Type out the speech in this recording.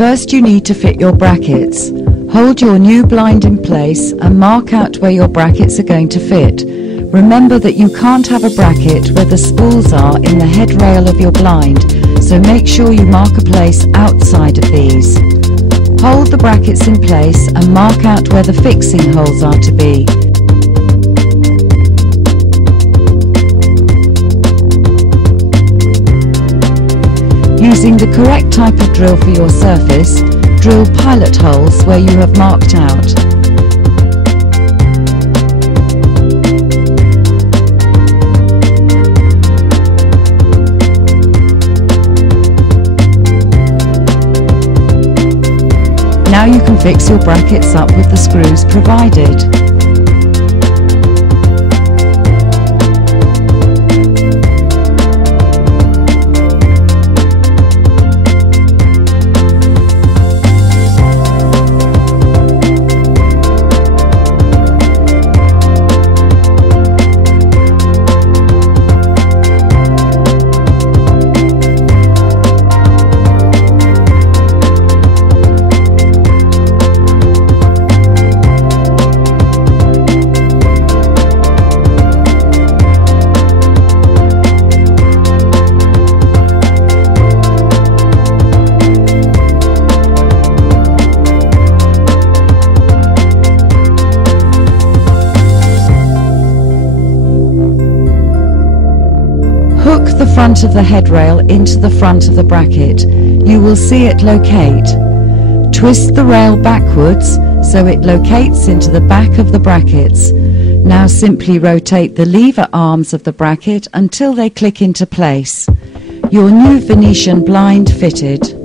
First you need to fit your brackets. Hold your new blind in place and mark out where your brackets are going to fit. Remember that you can't have a bracket where the spools are in the head rail of your blind, so make sure you mark a place outside of these. Hold the brackets in place and mark out where the fixing holes are to be. Using the correct type of drill for your surface, drill pilot holes where you have marked out. Now you can fix your brackets up with the screws provided. Hook the front of the head rail into the front of the bracket. You will see it locate. Twist the rail backwards so it locates into the back of the brackets. Now simply rotate the lever arms of the bracket until they click into place. Your new Venetian blind fitted.